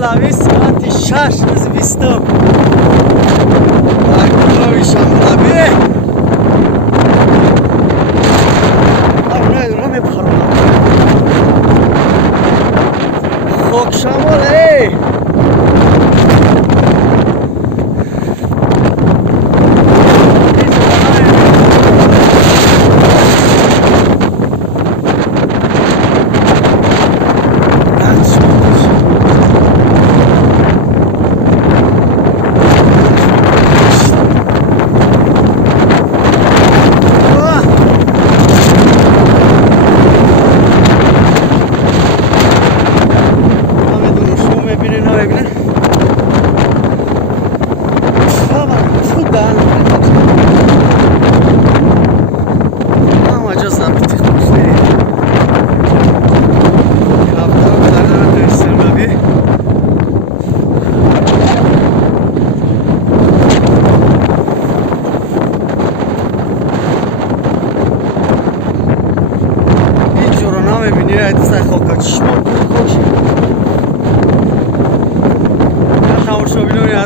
شمالوی ساعت 6 روز 20 کلوب شمالوی را میپرونم خاک شمال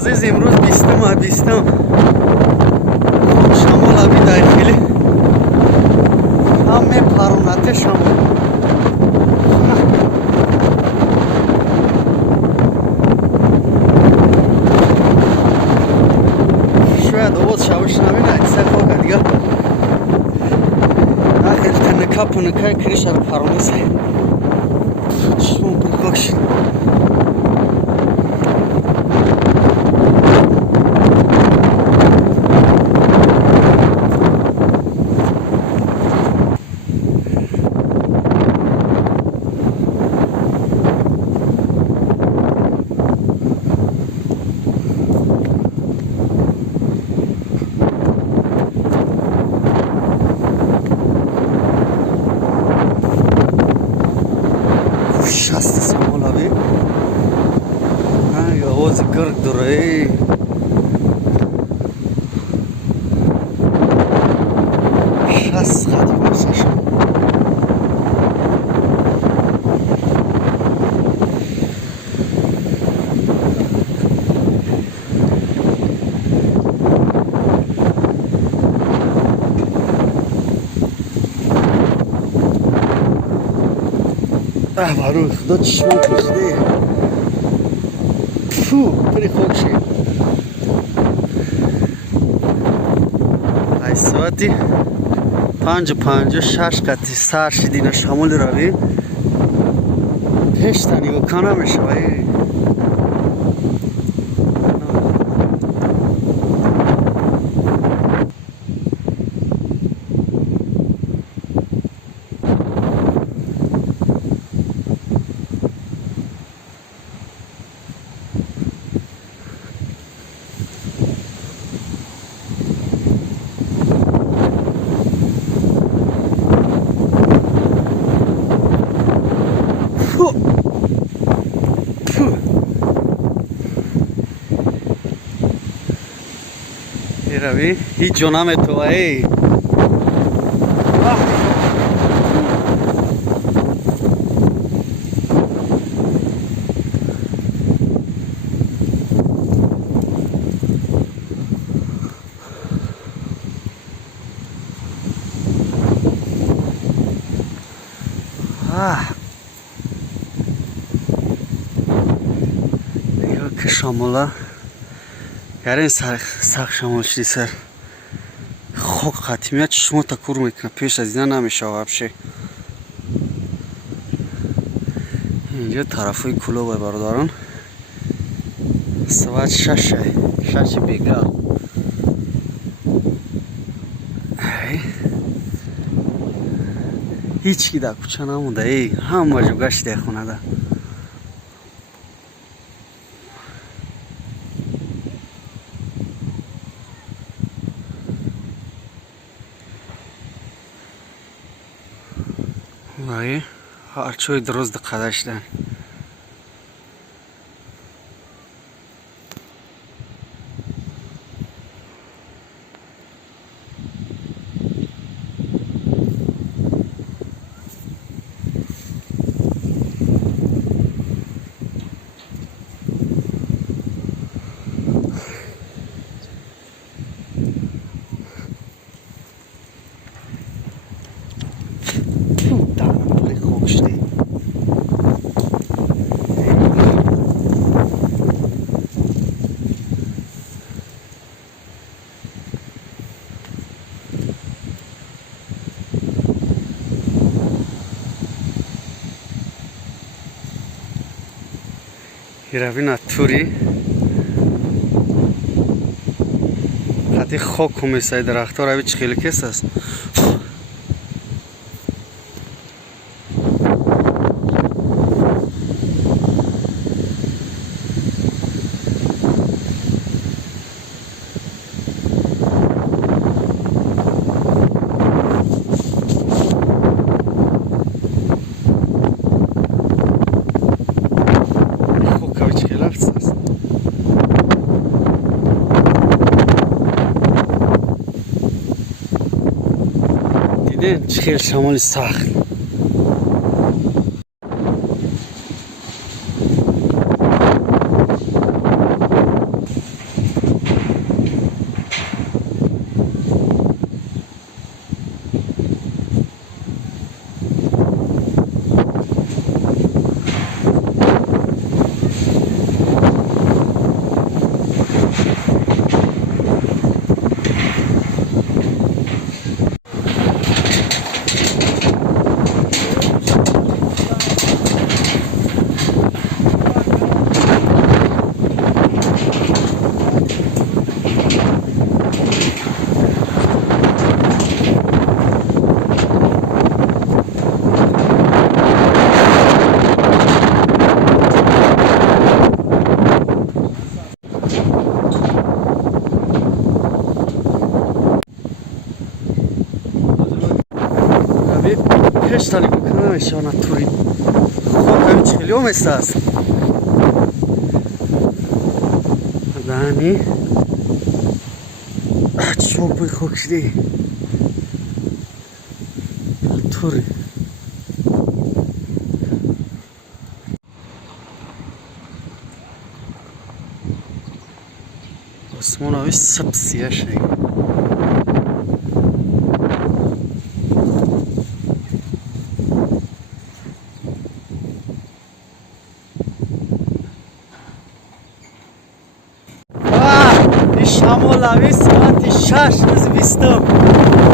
عزیز امروز 20 شمال آبی داخلی هم میپرونده شمال شاید آواز شوش نبینه اجسای خواه دیگه آخر تنکا پنکای کریش رو پرونه سه چشمون برکاش گرگ داره شست خطی برسش بارو خدا چشمان کشیده پری خوک شد ای ساعتی 5:56 قطعی سر شدین شمال روی هشتنی و کنه میشه روی هیچ جنام تو ای نگاه که شمالا یعنی سخت شمال شدی سر خوک قطعیت چشما تا کور میکنه پیش از اینا نمیشه وابشه اینجا طرفای کلوب بردارن ساعت 6 بیگا هیچ کی در کوچه نمونده ای همه جو گشته خونه ده وای هرچوی درست قدش دن گیروین توری قطعی خوک کمیسای درختار اوی چه خیلی کس است خیلی شمال سخت Stali bıkına şu an aturi. Korkam çıkıyor mu esas? Dani. Çok büyük kokşi. Aturi. Osman abi sapsiyah şey. شمال اوی ساعت 6 روز 20